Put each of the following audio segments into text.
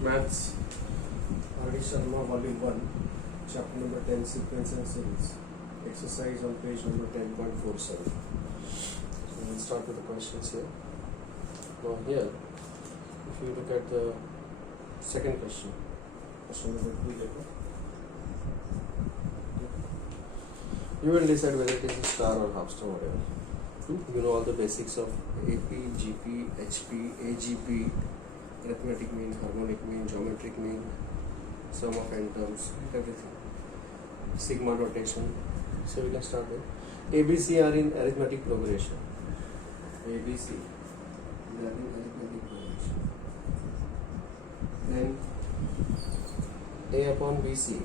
Maths, R.D. Sharma, Volume 1, Chapter number 10, Sequence and Series. Exercise on page number 10.47. So we'll start with the questions here. Now here, if you look at the second question number 2 you will decide whether it is a star or half star, whatever. You know all the basics of AP, GP, HP, AGP, arithmetic mean, harmonic mean, geometric mean, sum of n terms, everything. Sigma notation. So we can start with ABC are in arithmetic progression. ABC they are in arithmetic progression. Then A upon BC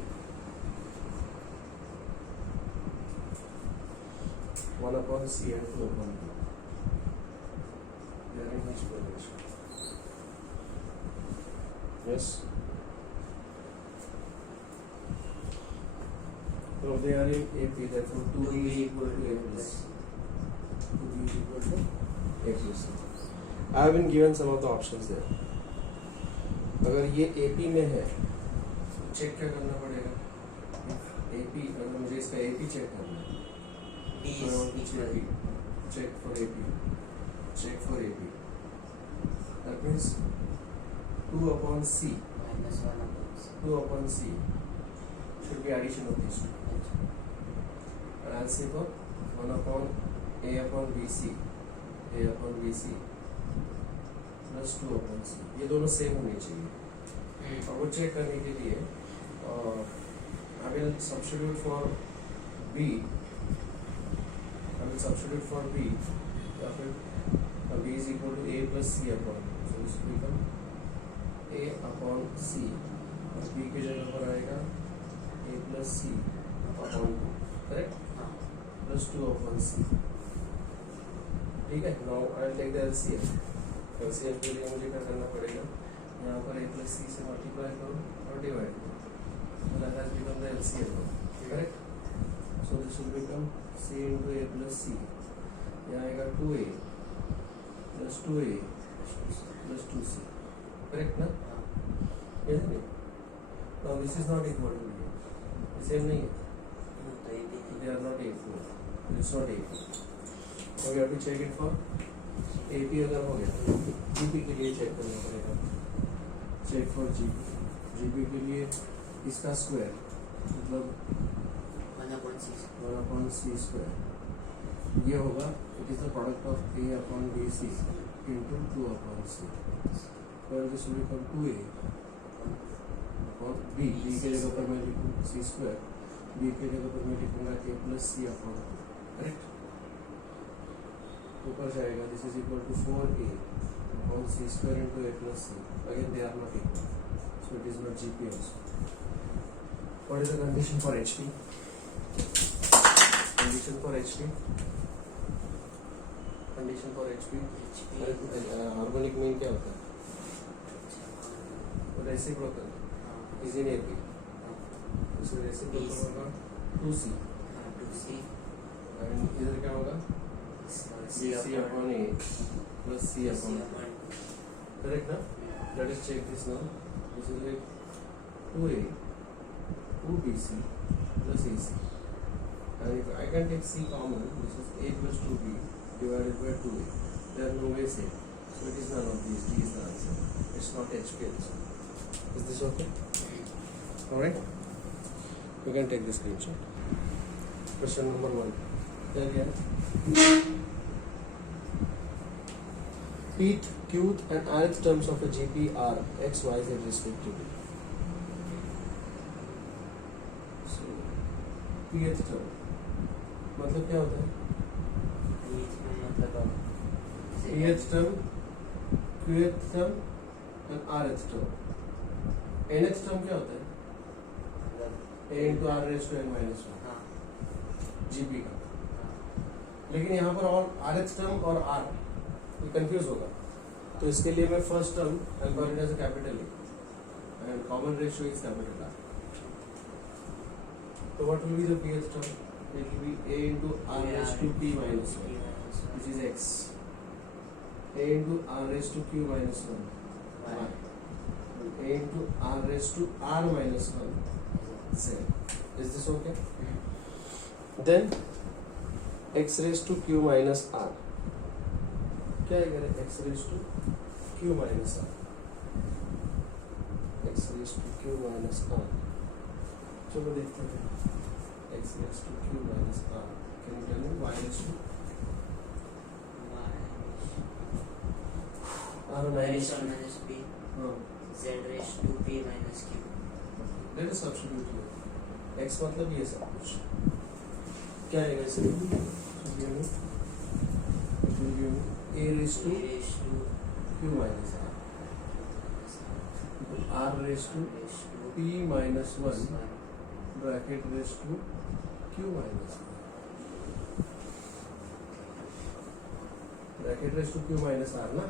1 upon C and 2 upon B. They are in which progression? Yes. So they are in AP, therefore 2B is equal to A plus. 2B is equal to A plus. I have been given some of the options there. अगर ये AP में है, check क्या करना पड़ेगा? AP अगर मुझे इसका AP चेक करना है, check for AP. Check for AP. That means 2 upon C. Minus 1 upon C. 2 upon C should be addition of these two. And I'll say for 1 upon A upon BC. A upon BC plus 2 upon C. ये दोनों same होने चाहिए. और वो check करने के लिए I will substitute for B. I will substitute for B. या फिर B is equal to A plus C upon. So this will become A upon C. और B की जगह पर आएगा A plus C upon 2. Correct? Plus 2 upon C. ठीक है? Now I will take the LCM. LCM के लिए मुझे क्या करना पड़ेगा? यहाँ पर A plus C से multiply करो और divide करो. So that has become the LCM now. Correct? So this will become C into A plus C. यहाँ आएगा 2A plus 2A plus 2C. Correct ना? Isn't it? Now this is not equal to B. Same नहीं है. They are not equal. It's not equal. So we have to check it for AP अगर हो गया GP के लिए check करना पड़ेगा. Check for GP. GP के लिए इसका स्क्वायर मतलब 1 upon C square. ये होगा it is the product of A upon BC into 2 upon C. Where this will become 2A upon B. B के जगह पर मैं लिखूँ C square. B के जगह पर मैं लिखूँगा A plus C upon 2. Correct? ऊपर जाएगा this is equal to 4A upon C square into A plus C. Again they are not equal. So it is not GP also. What is the condition for HP? Condition for HP. Condition for HP. Harmonic mean क्या होता है? Reciprocal is in AP. इसमें reciprocal होगा 2C. 2C. And इधर क्या होगा? C upon A plus C upon. Correct ना? Let us check this now. This is like 2A 2BC plus AC. And if I can take C common, this is A plus 2B divided by 2A. They are no way same. So it is none of these. D is the answer. It's not HP also. Is this okay? Alright? You can take the screenshot. Question number 1. There we are. Pth, qth and rth terms of a GP are x, y, z respectively. So, pth term मतलब क्या होता है? pth term, qth term and rth term. nth term क्या होता है? a into r raised to n minus 1 GP का. लेकिन यहाँ पर और rth term और r ये कंफ्यूज होगा. तो इसके लिए मैं first term I call it as a capital A and common ratio is capital R. तो what will be the pth term? It will be a into r raised to p minus 1, which is x. A into r raised to q minus 1, y. A into r raised to r minus 1 z. Is this okay? Then x raised to q minus r. क्या करें? x raised to q minus r. x raised to q minus r. चलो देखते हैं. x raised to q minus r. Can you tell me y raised to r minus Raised to minus b. हाँ. Z raised to p minus q. Let us substitute here. x मतलब ये सब कुछ क्या आएगा इसमें? a raised to A raised to q minus r. r raised to raised to p minus 1 1. bracket raised to q minus 1. Bracket raised to q minus r ना?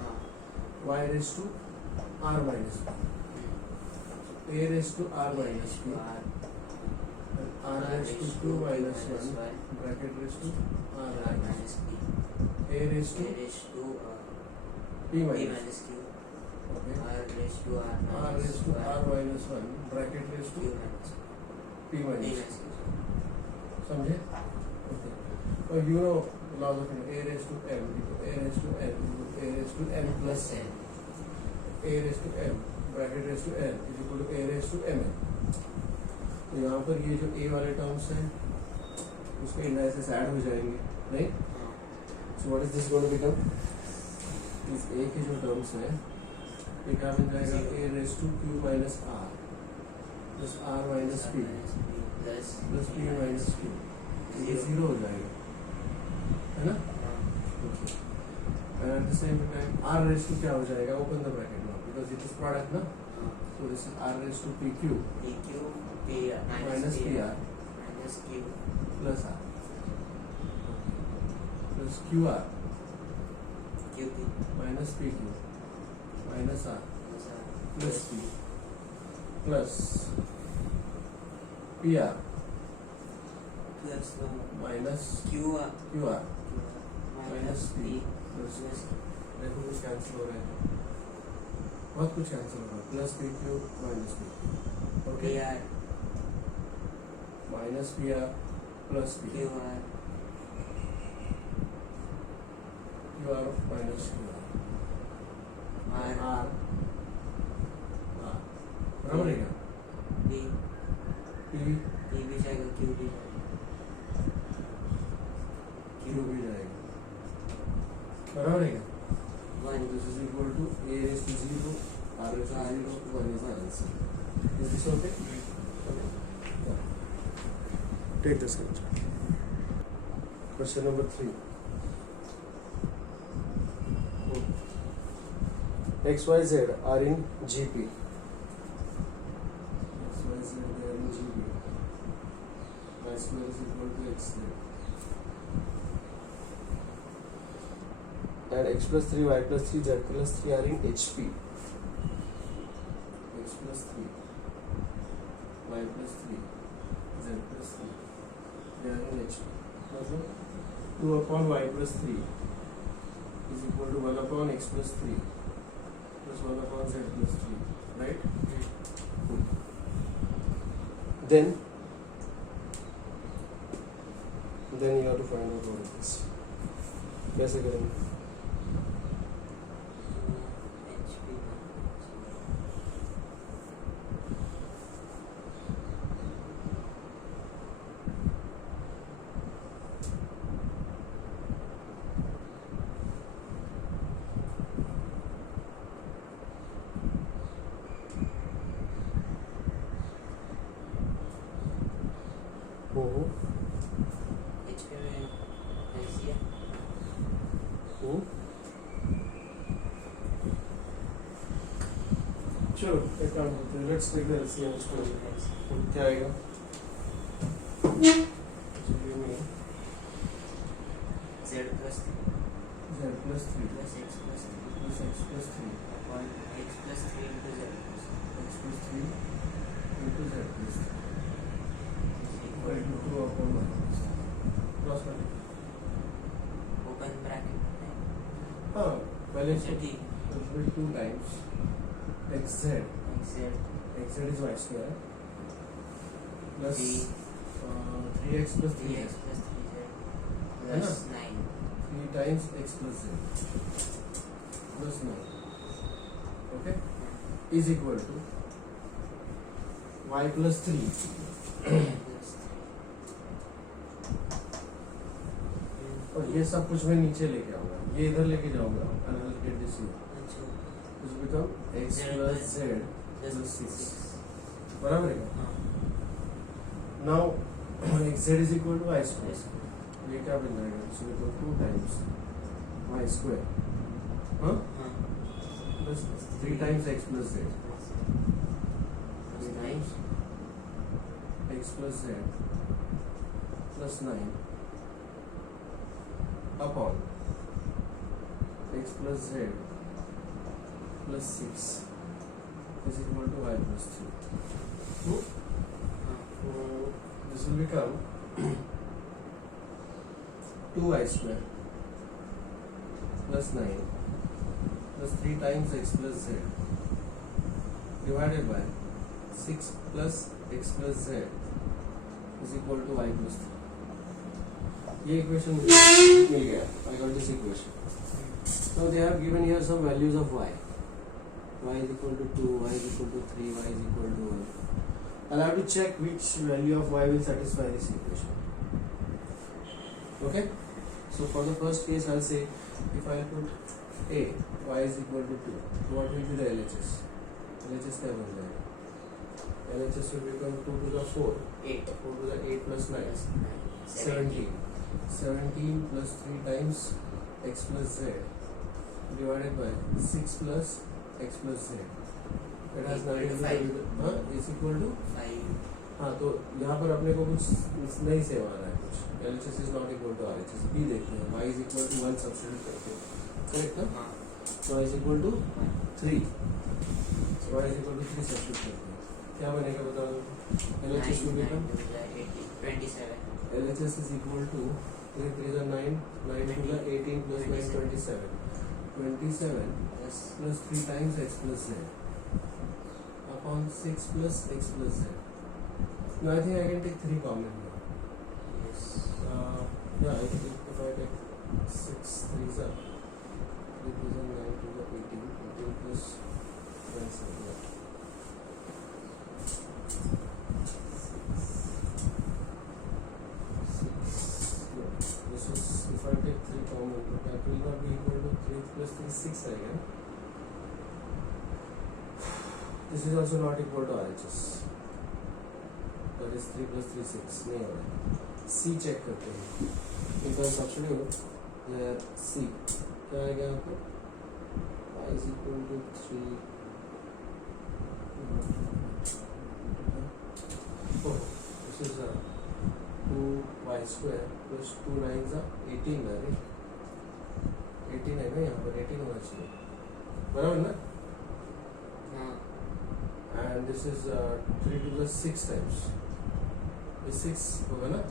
y raised to r minus 1. a raised to r minus 2 and r raised to q minus 1 bracket raised to r minus minus b. a raised A to raised to p p minus minus q. okay. R raised to r r minus raised to r minus 1 bracket raised q to minus p p minus minus q. समझे? Okay. और you know laws of a raised to m equal a raised to n equal a raised to m plus n. a raised to m bracket raised to n is equal to a raised to m. तो यहाँ पर ये जो a वाले terms हैं उसके indices add हो जाएंगे, right? So what is this going to become? इस a के जो टर्म्स हैं ये क्या बन जाएगा? a raised to q minus r plus r minus p plus p minus q. ये जीरो हो जाएगा, है ना? And at the same time r raised to क्या हो जाएगा? Open the bracket now because it is product ना. So this is r raised to pq pq p minus pr minus q plus r plus qr qp minus pq minus r plus p plus pr plus minus qr qr minus p plus plus देखो कुछ cancel हो रहा है, बहुत कुछ cancel हो रहा है. Plus p q minus p okay pr minus p r plus p qr q r minus q r r r बराबर है क्या? p पी p भी जाएगा q भी क्यू भी जाएगा, बराबर है क्या? So 1 this is equal to a raised to 0, r raised to 0, 1 is the answer. Is this okay? Okay. Yeah. Take this answer. Question number 3. X, Y, Z are in GP. X, Y, Z they are in GP. Y square is equal to x square. And x plus 3, y plus 3, z plus 3 are in HP. X plus 3, y plus 3, z plus 3, they are in HP. मतलब 2 upon y plus 3 is equal to 1 upon x plus 3 plus 1 upon z plus 3, right? Then you have to find out what it is. कैसे करेंगे? hp hp में ऐसी है चलो एक काम करते हैं, लेट्स टेक द एलसीएम इसको. क्या आएगा? z plus 3 z plus 3 plus x plus 3 plus x plus 3 upon x plus 3 into z plus 3 x plus 3 into z plus 3 is equal equal to 2 upon y plus 3. Cross multiply. to open bracket हाँ पहले अच्छा ठीक will be 2 times xz xz xz is y square plus Three. 3x plus 3x 3z plus 3z है ना? plus 9. 3 times x plus z plus 9 okay is equal to y plus 3 plus और ये सब कुछ मैं नीचे लेके आऊंगा ये इधर लेके जाऊंगा and I will get this here अच्छा this will become x Z plus plus z plus plus 6 6. बराबर है हाँ. now xz is equal to y square Yes. ये क्या बन जाएगा this will become 2 times y square हाँ हाँ. plus 3 times x plus z Plus 3 9. times x plus z plus 9 upon x plus z plus 6 is equal to y plus 3. हाँ. So this will become 2y square plus 9 plus 3 times x plus z divided by 6 plus x plus z is equal to y plus 3. ये equation मिल गया. I got this equation. Now they have given here some values of y. Y is equal to 2, y is equal to 3, y is equal to 1. I'll have to check which value of y will satisfy this equation. Okay? So for the first case, I'll say if I put a, y is equal to 2, what will be the LHS? LHS क्या बन जाएगा? LHS will become 2 to the 4, 8 4 to the 8 plus 9, plus 9. 17. 17 plus 3 times x plus z divided by 6 plus x plus z. It has Equal to 9 is equal to 5. हाँ तो यहाँ पर अपने को कुछ नहीं सेव आ रहा है कुछ LHS is not equal to RHS B देखते हैं y is equal to 1 substitute करके करेक्ट ना हाँ. so y is equal to 3 so y is Nine. equal to 3 substitute करते हैं क्या बनेगा बताओ LHS will become 27. LHS is equal to 3 3 is 9 9 to the 18 plus 9 27 27 Plus plus 3 times x plus z upon 6 plus x plus z. Now I think I can take 3 common here. yes. Yeah, I think if I take 6 3s are 3 3s are 9 to the 18 18 plus 27. Yeah. 6 yeah. This is if I take 3 common, but that will not be equal to 3 plus 3 6 again. This is also not equal to RHS. That is 3 plus 3 6 नहीं हो रहा है. C check करते हैं. इनका substitute C क्या आएगा यहाँ पर? Y is equal to 3. Oh, this is 2y square plus 2 9s are 18 है right? 18 है ना यहाँ पर 18 होना चाहिए. बराबर ना? हाँ. And this is 3 to the 6 times. This 6 होगा ना?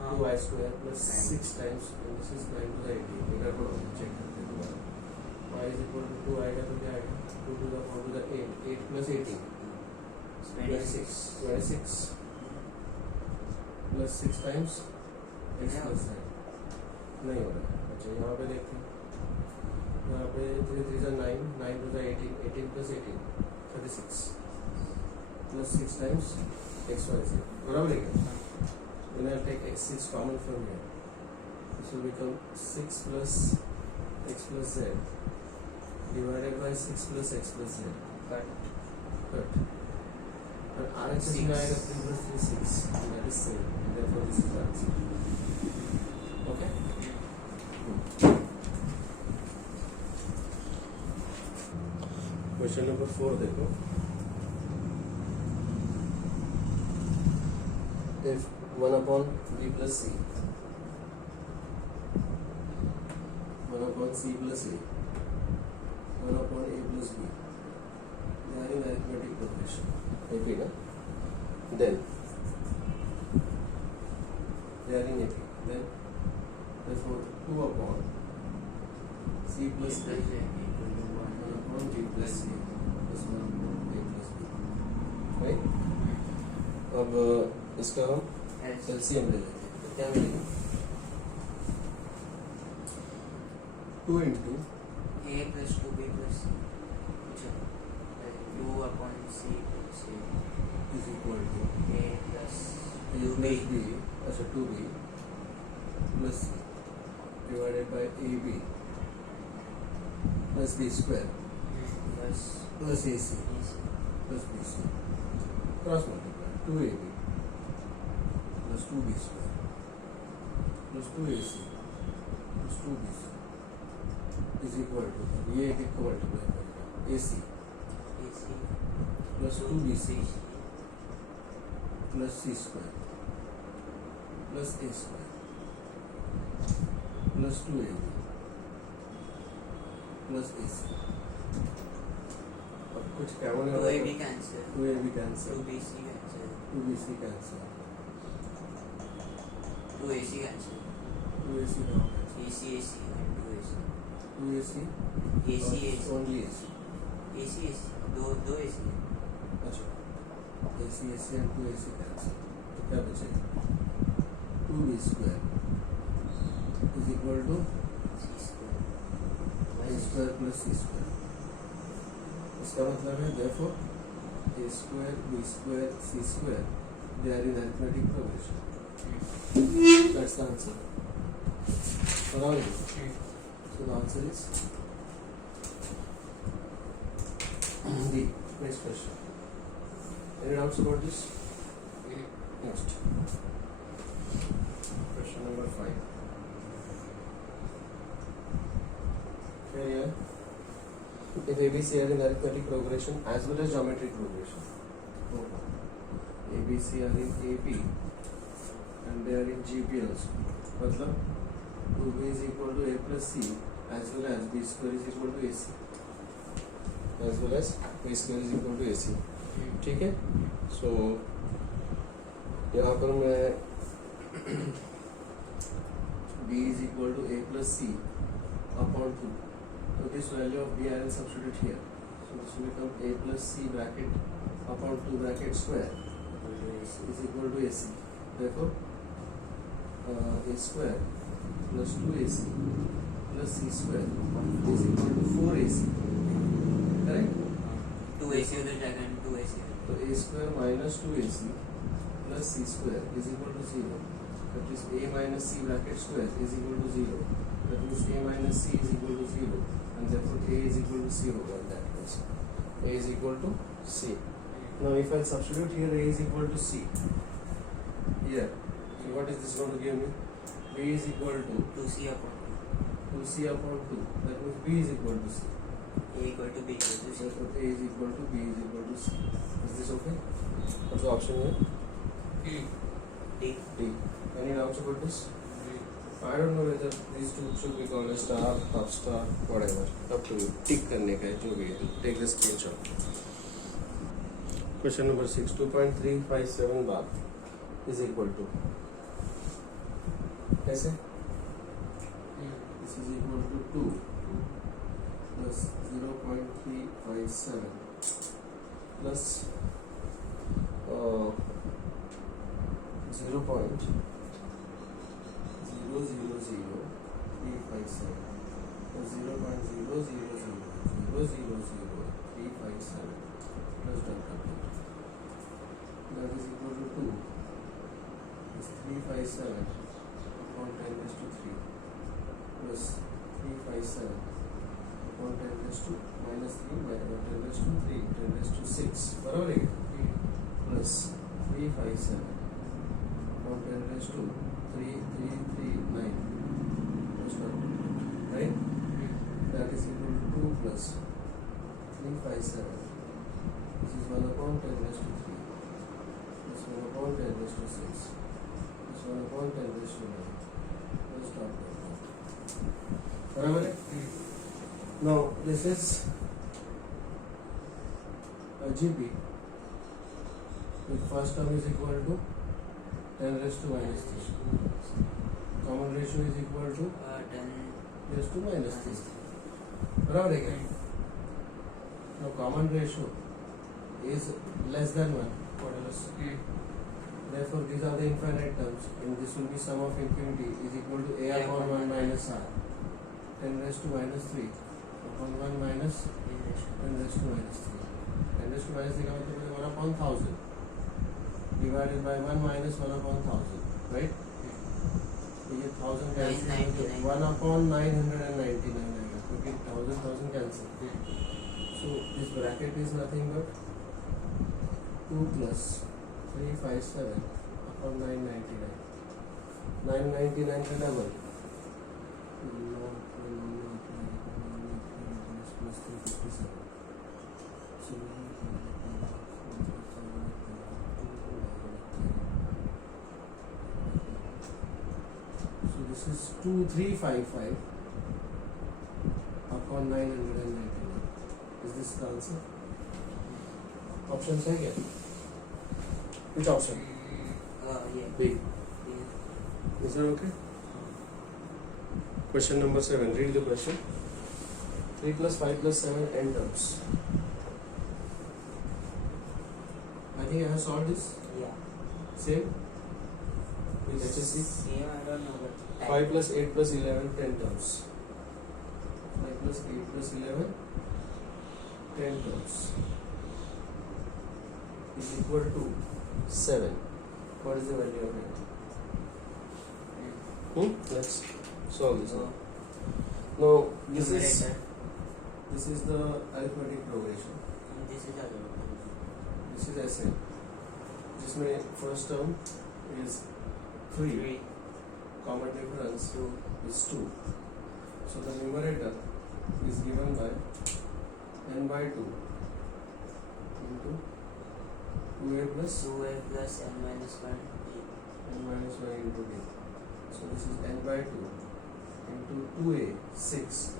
हाँ. 2y square plus Nine. 6 times and this is 9 to the 18. एक बार चेक करते हैं दोबारा. Y is equal to 2 आएगा तो क्या आएगा? 2 to the 4 to the 8. 8 plus 18. 26. 26 plus 6 times x Yeah. plus 9. नहीं हो रहा है. अच्छा यहाँ पे देखते हैं. यहाँ पे 3 3 is 9. 9 to the 18. 18 plus 18. 36 plus 6 times x y z. बराबर है क्या? Then I'll take x6 common from here. This will become 6 plus x plus z divided by 6 plus x plus z. Cut. Cut. And RHS Six. में आएगा 3 plus 3 6. And that is same. And therefore this is the answer. Okay? Question number 4 देखो. If 1 upon b plus c 1 upon c plus a 1 upon a plus b they are in arithmetic progression. Agree na? Then they are in AP. Then therefore 2 upon c plus a 1 upon b plus c plus 1 upon a plus अब इसका हम LCM ले लेंगे तो क्या मिलेगा 2 into A plus 2B plus C. अच्छा 2 upon C plus A. Is equal to A plus a 2B. Plus b अच्छा 2b plus c divided by a b plus b square Plus plus a c AC. Plus b c cross multiply 2ab plus 2b square plus 2ac plus 2bc is equal to ये एक को multiply करेगा ac AC. Plus 2bc plus c square plus a square plus 2ab plus ac अब कुछ क्या होने वाला 2AB cancel. 2ab cancel 2BC cancel. 2bc cancel 2AC cancel. 2ac का AC AC and 2AC. 2ac AC AC. Only ac AC AC. दो AC है. अच्छा ac ac and 2ac cancel तो क्या बचेगा 2b square is equal to C square. a square plus c square इसका मतलब है therefore a square b square c square they are in arithmetic progression that's the answer बराबर है? So the answer is D. Next question. Any doubts about this? Next. Question number 5. Here, if ABC are in arithmetic progression as well as geometric progression. ABC are in AP and they are in GP also. मतलब 2b is equal to a plus c as well as b square is equal to ac as well as b square is equal to ac ठीक है सो यहाँ पर मैं b is equal to a plus c upon 2 so this value of b I will substitute here so this will become a plus c bracket upon 2 bracket square is equal to ac therefore a square plus 2ac plus c square is equal to 4ac correct 2AC उधर जाएगा and 2AC. so a square minus 2ac plus c square is equal to 0 that is a minus c bracket square is equal to 0 that means a minus c is equal to 0 and therefore a is equal to 0 in that case a is equal to c now if I substitute here a is equal to c here so what is this going to give me b is equal to 2C upon 2c upon 2 that means b is equal to c 2. A equal to B equal to C. therefore a is equal to b is equal to c is this okay what's the option here D. D any doubts about this I don't know whether these two should be called a star half star whatever up to you tick करने का है जो भी है take the screenshot question number 6 2.357 bar is equal to कैसे this is equal to 2 plus 0.357 plus 0.000357 plus 0.00000357 plus delta t that is equal to 2 is 357 upon 10 raised to 3 plus 357 upon 10 raised to minus 3 by 10 raised to 3 10 raised to 6 बराबर है plus 357 upon 10 raised to 3339 plus 12 right that is equal to 2 plus 357 this is 1 upon 10 raised to 3 plus 1 upon 10 raised to 6 plus 1 upon 10 raised to 9 plus dot बराबर है now this is a GP with first term is equal to 10 raised to minus 3 common ratio is equal to 10 raised to minus 3 बराबर है क्या now common ratio is less than 1 what else Therefore, these are the infinite terms, and this will be sum of infinity is equal to a upon 1 minus r. 10 raised to minus 3 upon 1 minus 10 raised to minus 3. 10 raised to minus 3 का मतलब है 1 upon 1000 divided by 1 minus 1 upon 1000, right? तो ये 1000 cancel 1 upon 999 आएगा क्योंकि 1000 cancel. So this bracket is nothing but 2 plus 357 upon 999. 999 का double. Plus 357. So this is 2355 upon 999. Is this the answer? Options है क्या? Which option? Yeah. B. Is that okay? Question number 7. Read the question. 3 plus 5 plus 7 n terms. I think I have solved this. Yeah. Same. With HSC. Same, I don't know, but 5 plus 8 plus 11 10 terms. 5 plus 8 plus 11 10 terms is equal to 7. What is the value of it? Let's solve this now. Now this is the arithmetic progression. This is other. This is SL. जिसमें first term is 3. Common difference is 2. So the numerator is given by n by 2 into 2a plus 2a plus n minus 1 n minus 1 into d. So this is n by 2 into 2a 6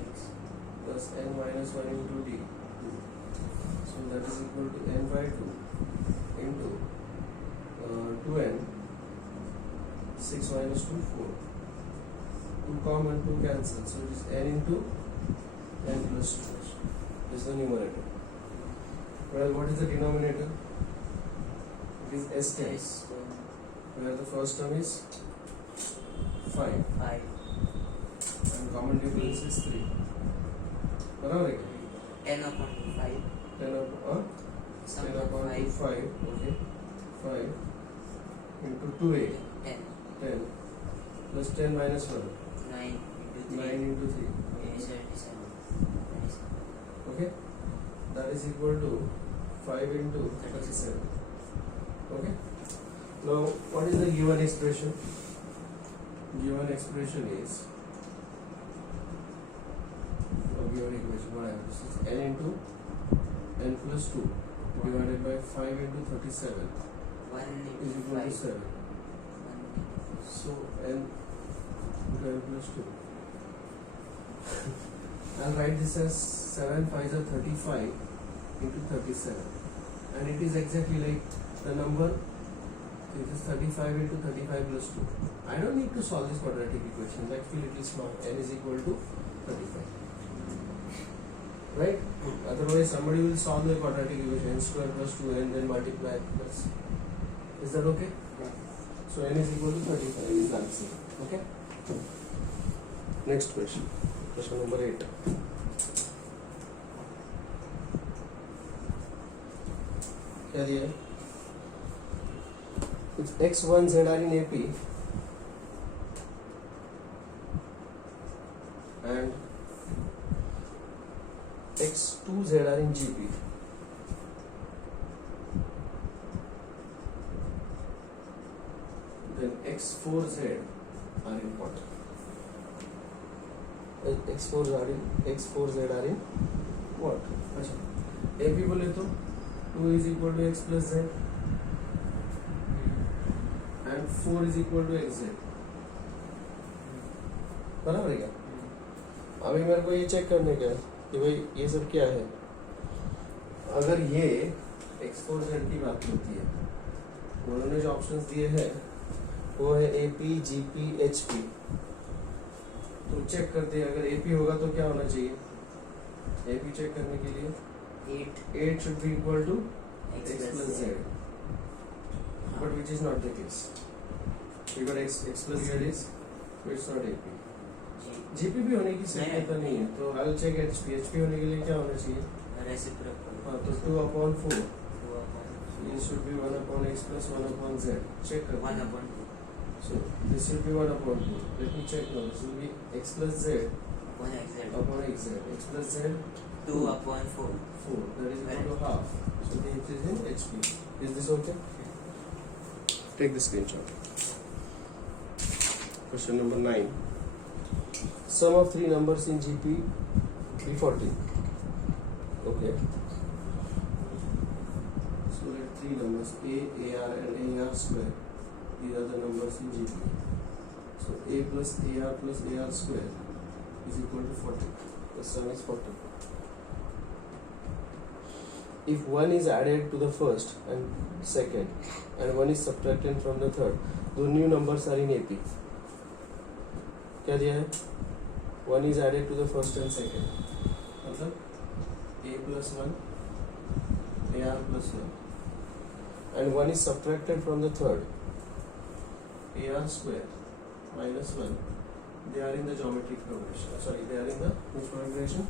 plus n minus 1 into d 2. So that is equal to n by 2 into 2n 6 minus 2 4. 2 common, 2 cancel. So it is n into n plus 2. This is the numerator. Well, what is the denominator? It is S10, where the first term is 5 and common difference is 3. बराबर है क्या? 10 upon 5. 10 upon 5. Okay. 5 into 2a 10 plus 10 minus 1 9 9 into into 3. 3. 77. Okay. That is equal to 5 into 37. Okay. Now, what is the given expression? Given expression is given equation whatever. This is n into n plus 2 divided by 5 into 37 1 is into equal to 5. 7. So n into n plus 2. I'll write this as 7 5s are 35 into 37, and it is exactly like the number. It is 35 into 35 plus 2. I don't need to solve this quadratic equation. Actually, it is small. N is equal to 35. Right? Otherwise, somebody will solve the quadratic equation n square plus 2n then multiply plus. Is that okay? Yeah. So n is equal to 35 is the answer. Okay? Next question. Question number 8. क्या दिया है? If x, y, z are in AP and x, 2, z are in GP, then x, 4, z are in what? x, 4, z are in what? अच्छा, AP बोले तो 2 is equal to x plus z and 4 is equal to xz. बराबर है क्या? अभी मेरे को ये चेक करने का है कि भाई ये सब क्या है. अगर ये x4z की बात होती है, उन्होंने जो ऑप्शंस दिए हैं वो है AP, GP, HP. तो चेक करते हैं, अगर AP होगा तो क्या होना चाहिए? AP चेक करने के लिए 8 should be equal to x plus z. but which is not the case. We got x plus z is, so it's not AP. GP भी होने की शक्यता नहीं है, तो I'll check HP. HP होने के लिए क्या होना चाहिए? रेसिप्रोकल। हाँ, तो 2/4. It should be 1/x plus 1/z. Check कर. 1/2 So this should be 1/2. Let me check now. This will be x plus z upon xz upon xz. X plus z 2/4 4. That is equal to half. So the it is in HP. Is this okay? Take the screenshot. Question number 9. Sum of three numbers in GP be 40. Okay. So let three numbers A, AR and AR square. These are the numbers in GP. So A plus AR square is equal to 40. The sum is 40. If one is added to the first and second and one is subtracted from the third, the new numbers are in AP. क्या दिया है? One is added to the first and second. मतलब A plus 1, AR plus 1, and one is subtracted from the third, AR square minus 1. They are in the geometric progression. Sorry, they are in the which progression?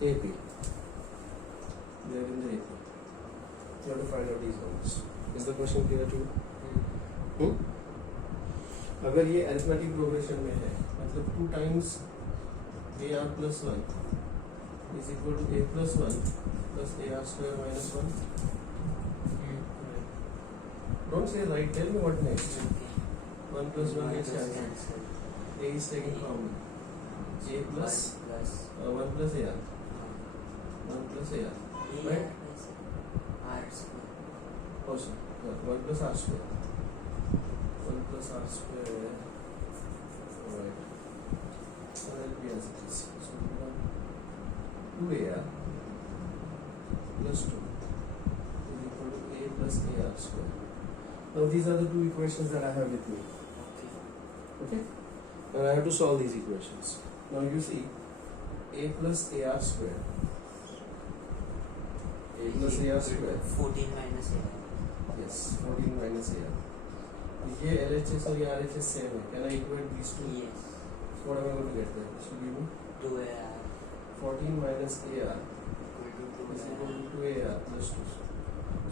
AP. They are in the AP. You have to find out these numbers. Is the question clear to you? अगर ये arithmetic progression में है, मतलब 2 times AR plus 1 is equal to A plus 1 plus AR square minus 1. Don't say right. Tell me what next. 1 plus 1 gets cancelled. A is taken common. A plus 1 plus AR. 1 plus AR. Right? R square. Oh, sorry. 1 plus R square. 1 plus R square. Alright. So that will be as it is. So we have 2AR plus 2 is equal to A plus AR square. Now these are the two equations that I have with me. Okay? And I have to solve these equations. Now you see A plus AR square. A plus AR square. 14 minus AR. Yes, 14 minus AR. ये LHS और ये RHS same है. Can I equate these two? Yes. So what am I going to get there? So give me 2AR 14 minus AR equal is to equal 2AR to 2AR plus 2.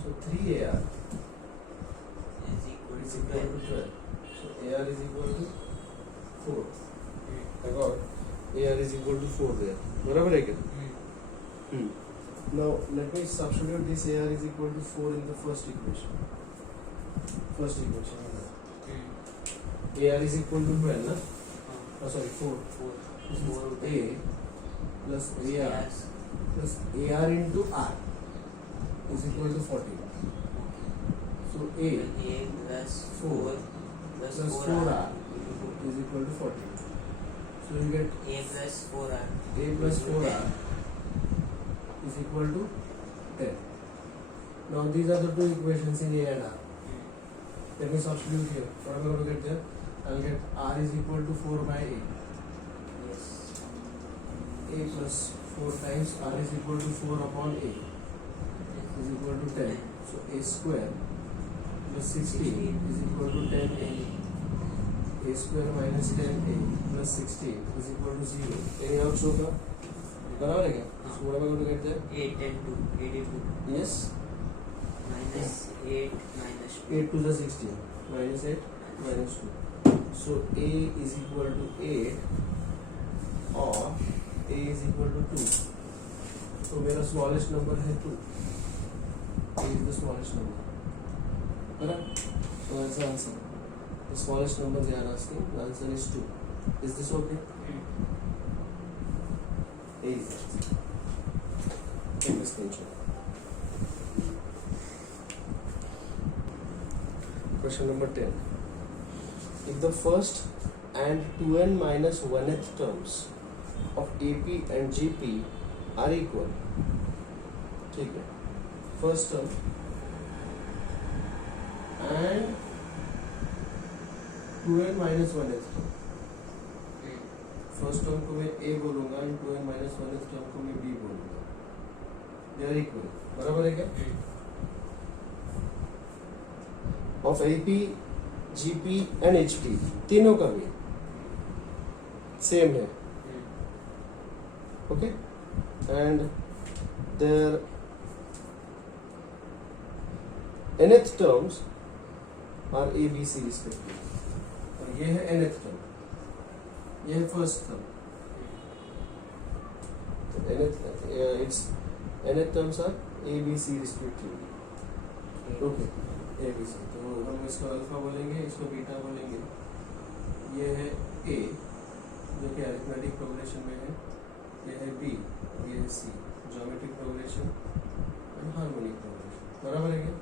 So 3AR is equal is to equal 12. to 12. So AR is equal to 4. I got AR is equal to 4 there. बराबर है क्या? Now let me substitute this AR is equal to 4 in the first equation. First equation. AR is equal to 12, na? Oh, sorry, 4. 4 A plus AR plus AR into R is equal to 40. So A plus 4 plus plus 4R is equal to 40. So you get A plus 4R A plus 4R is equal to 10. Now these are the two equations in A and R. Let me substitute here. What am I going to get there? I will get R is equal to 4 by A. Yes. A plus 4 times R is equal to 4 upon A is equal to 10. So A square plus 16 is equal to 10A. A square minus 10A plus 16 is equal to 0. Any doubts so far? बराबर है क्या? So what am I going to get there? 8 and 2 82 Yes. minus 8 minus 2 8 to the 16 minus 8 minus 2. So A is equal to 8 or A is equal to 2. So मेरा smallest number है 2. A is the smallest number. Correct? So that's the answer. The smallest number they are asking. The answer is 2. Is this okay? A is the answer. Take the screenshot. Question number 10. If the first and 2n minus 1th terms of AP and GP are equal, ठीक है, first term and 2n minus 1th term, first term को मैं A बोलूँगा and 2n minus 1th term को मैं B बोलूँगा, they are equal, बराबर है क्या? Of AP GP and HP, तीनों का भी सेम है. Okay, and their nth terms are a b c respectively. और ये है nth term, ये है first term. nth terms are a b c respectively. Okay, a b c. तो हम इसको अल्फा बोलेंगे, इसको बीटा बोलेंगे. ये है a जो कि अरिथमेटिक प्रोग्रेशन में है, ये है b, ये है c, geometric progression and harmonic progression. बराबर है क्या?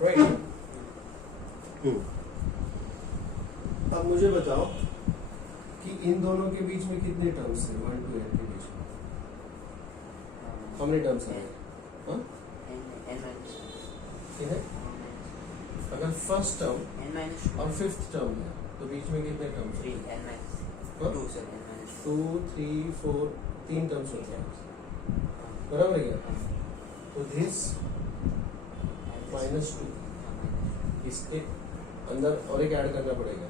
राइट. अब मुझे बताओ कि इन दोनों के बीच में कितने टर्म्स हैं 1 to n के बीच में? how many terms हैं? हाँ, ठीक है. अगर फर्स्ट टर्म और फिफ्थ टर्म है तो बीच में कितने टर्म्स हैं? 2 3 4 3 टर्म्स होते हैं. बराबर है क्या? तो दिस -2, इसके अंदर और एक ऐड करना पड़ेगा.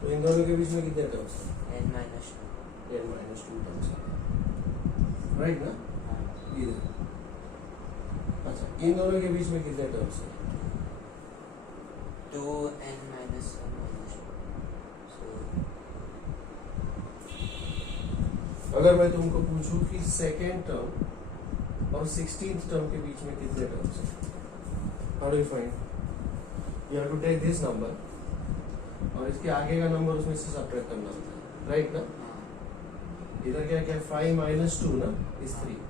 तो इन दोनों के बीच में कितने टर्म्स हैं? n-2 टर्म्स हैं. राइट ना? इधर. अच्छा, इन दोनों के बीच में कितने टर्म्स हैं? 2n-1 अगर मैं तुमको पूछूं कि सेकेंड टर्म और 16th टर्म के बीच में कितने टर्म्स हैं? How do you find? You have to take this number और इसके आगे का नंबर उसमें से सब्ट्रैक्ट करना होता है. राइट ना? इधर क्या क्या 5 - 2 ना इस 3,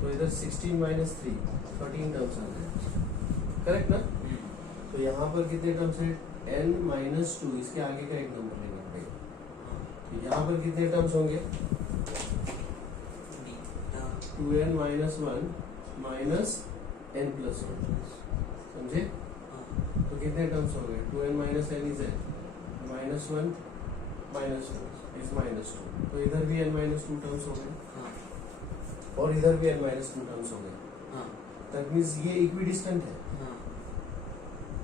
तो इधर 16 - 3 13 टर्म्स आ गए. करेक्ट ना? तो यहाँ पर कितने टर्म्स है? n-2, इसके आगे का एक नंबर लेना पड़ेगा. तो यहाँ पर कितने टर्म्स होंगे? 2n - 1 minus n+1. समझे? तो कितने टर्म्स हो गए? 2n - n is n, -1 -1 is -2. तो इधर भी n-2 टर्म्स हो गए और इधर भी n-2 टर्म्स हो गए. दैट मीन्स ये इक्विडिस्टेंट है.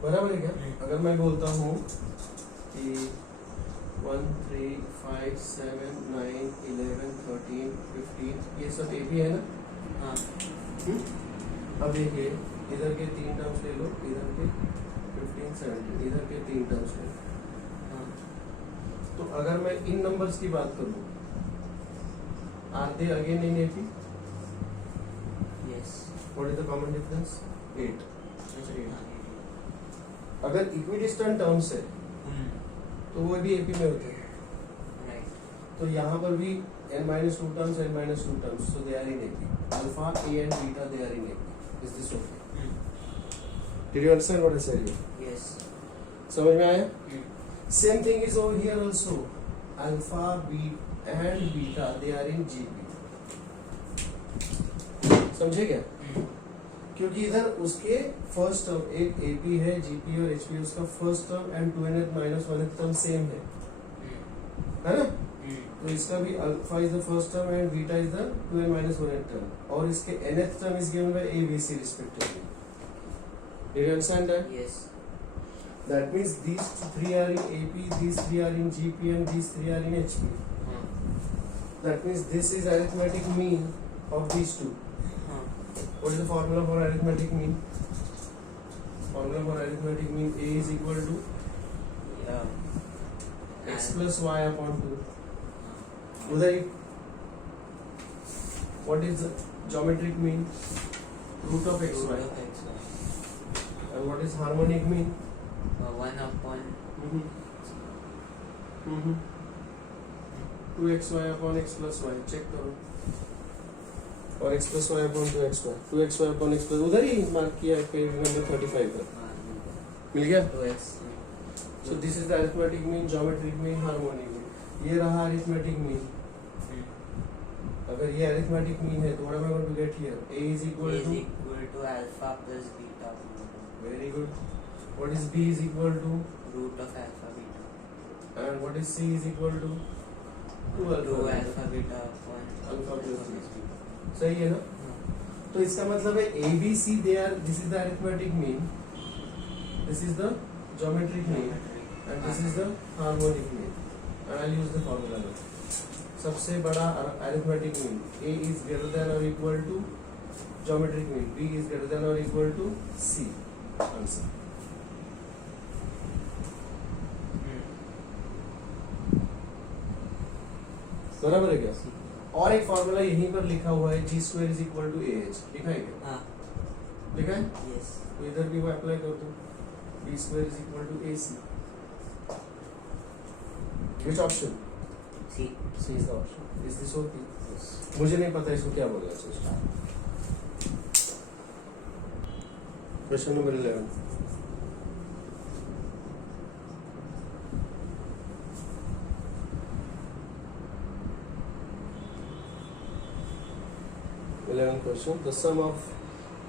बराबर है क्या? अगर मैं बोलता हूँ कि 1 3 5 7 9 11 13 15 ये सब AP है ना? अब देखिए, इधर के 3 टर्म्स ले लो, इधर के 15 17, इधर के 3 टर्म्स ले लो. तो अगर मैं इन नंबर्स की बात करूँ, are they again in AP? Yes. What is the common difference? 8. अगर इक्विडिस्टेंट टर्म्स है तो वो भी AP में होते हैं. तो यहाँ पर भी n-2 terms, n-2 terms, so they are in AP. Alpha, A and beta, they are in AP. Is this okay? Did you understand what I said here? Yes. समझ में आया? Same thing is over here also. Alpha, B and beta, they are in GP. समझे क्या? क्योंकि इधर उसके first term एक AP है, GP और HP उसका first term and 2n - 1 term same है ना? तो इसका भी alpha is the first term and beta is the 2n - 1 term, और इसके nth term is given by a b c respectively. Did you understand that? Yes. That means these 3 are in AP, these 3 are in GP and these 3 are in HP. That means this is arithmetic mean of these two. What is the formula for arithmetic mean? Formula for arithmetic mean: A is equal to x plus y upon 2. उधर ही what is the geometric mean? Root of xy. And what is harmonic mean? 1 upon 2xy upon x plus y. Check करो. और x plus y upon 2xy. 2xy upon x plus, उधर ही mark किया है page number 35 पर. मिल गया? 2x. So this is the arithmetic mean, geometric mean, harmonic mean. ये रहा arithmetic mean. अगर ये arithmetic mean है तो what am I going to get here? A is equal to alpha plus beta. Very good. What is B is equal to? Root of alpha beta. And what is C is equal to? 2 alpha beta upon alpha plus B. सही है ना? तो इसका मतलब है A B C they are, this is the arithmetic mean This is the geometric mean and this is the harmonic mean. And I'll use the formula now. सबसे बड़ा arithmetic mean A is greater than or equal to geometric mean B is greater than or equal to C. Answer. बराबर है क्या? और एक formula यहीं पर लिखा हुआ है G square is equal to A H. लिखा है क्या? हाँ. लिखा है? Yes. तो इधर भी वो अप्लाई कर दो. B square is equal to a c. Which option? C. C is the option. Is this okay? Yes. मुझे नहीं पता इसको क्या बोला जाए. Question number 11. Question. The sum of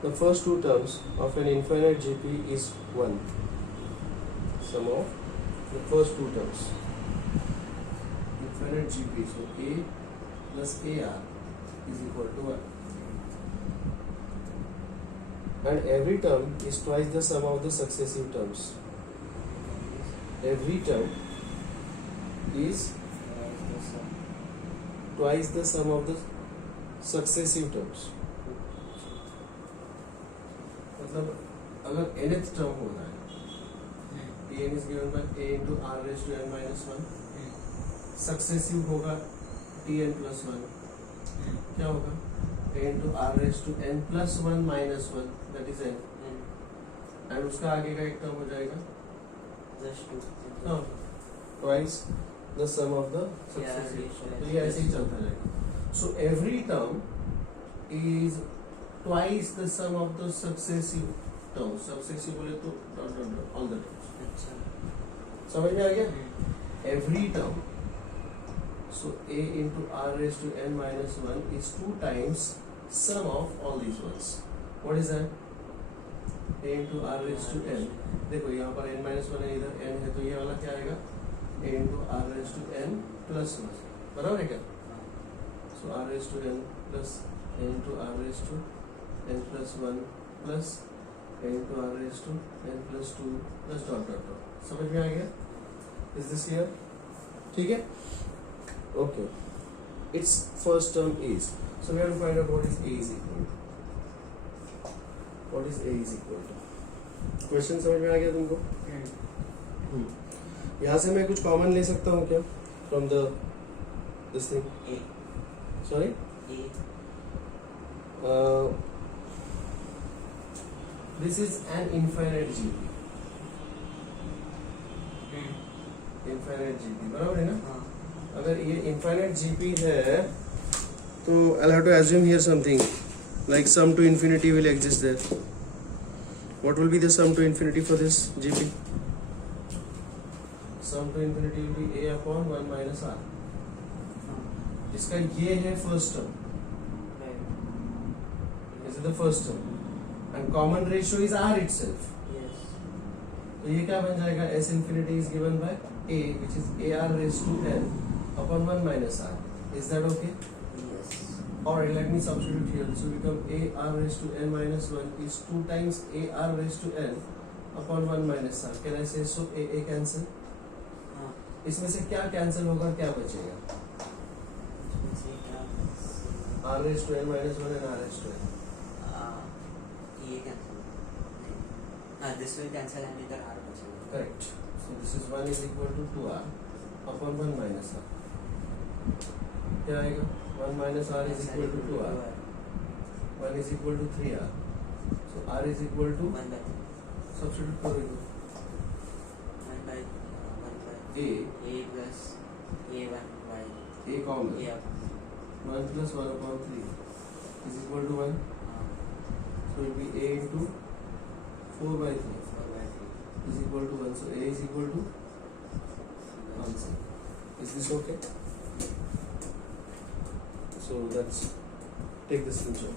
the first two terms of an infinite GP is 1. Sum of the first two terms. Infinite GP. So A plus AR is equal to 1. And every term is twice the sum of the successive terms. Every term is twice the sum of the successive terms. मतलब अगर nth term होना है, Pn is given by a into r raised to n minus 1. Successive होगा Tn plus 1. क्या होगा? a into r raised to n plus 1 minus 1, that is n. And उसका आगे का एक term हो जाएगा Just 2. हाँ, twice the sum of the successive. तो ये ऐसे ही चलता जाएगा. So every term is twice the sum of the successive terms. Successive बोले तो dot dot dot all the terms. अच्छा. समझ में आ गया? Every term. So a into r raised to n minus 1 is 2 times sum of all these ones. What is that? a into r raised to n. देखो यहाँ पर n minus 1 है, इधर n है, तो ये वाला क्या आएगा? a into r raised to n plus 1. बराबर है क्या? So r raised to n plus a into r raised to n plus 1 plus a into r raised to n plus 2 plus dot dot dot. समझ में आ गया? Is this clear? ठीक है? Okay. Its first term is. So we have to find out what is a is equal to. What is a is equal to? Question समझ में आ गया तुमको? यहाँ से मैं कुछ कॉमन ले सकता हूँ क्या? From the this thing. A. Sorry? A. This is an infinite GP. Infinite GP, बराबर है ना? हाँ. अगर ये infinite GP है, तो I'll have to assume here something like sum to infinity will exist there. What will be the sum to infinity for this GP? Sum to infinity will be a upon 1 minus r. इसका ये है first term. This is the first term. And common ratio is r itself. Yes. तो ये क्या बन जाएगा? S infinity is given by a, which is ar raised to n upon 1 minus r. Is that okay? Yes. Alright, let me substitute here. So become ar raised to n minus 1 is 2 times ar raised to n upon 1 minus r. Can I say so? A cancel. हाँ. इसमें से क्या cancel होगा, क्या बचेगा? इसमें से क्या? r raised to n minus 1 and r raised to n. ये cancel. This will cancel and इधर r बचेगा. Correct. So this is 1 is equal to 2r upon 1 minus r. क्या आएगा? 1 minus r is equal to 2r. 1 is equal to 3r. So r is equal to 1 by substitute करो इधर. 1 by a plus a1 by a common. a. 1 plus 1 upon 3 is equal to 1. So it will be a into 4 by 3 4 by 3 is equal to 1. So a is equal to answer. Is this okay? So let's take this screenshot.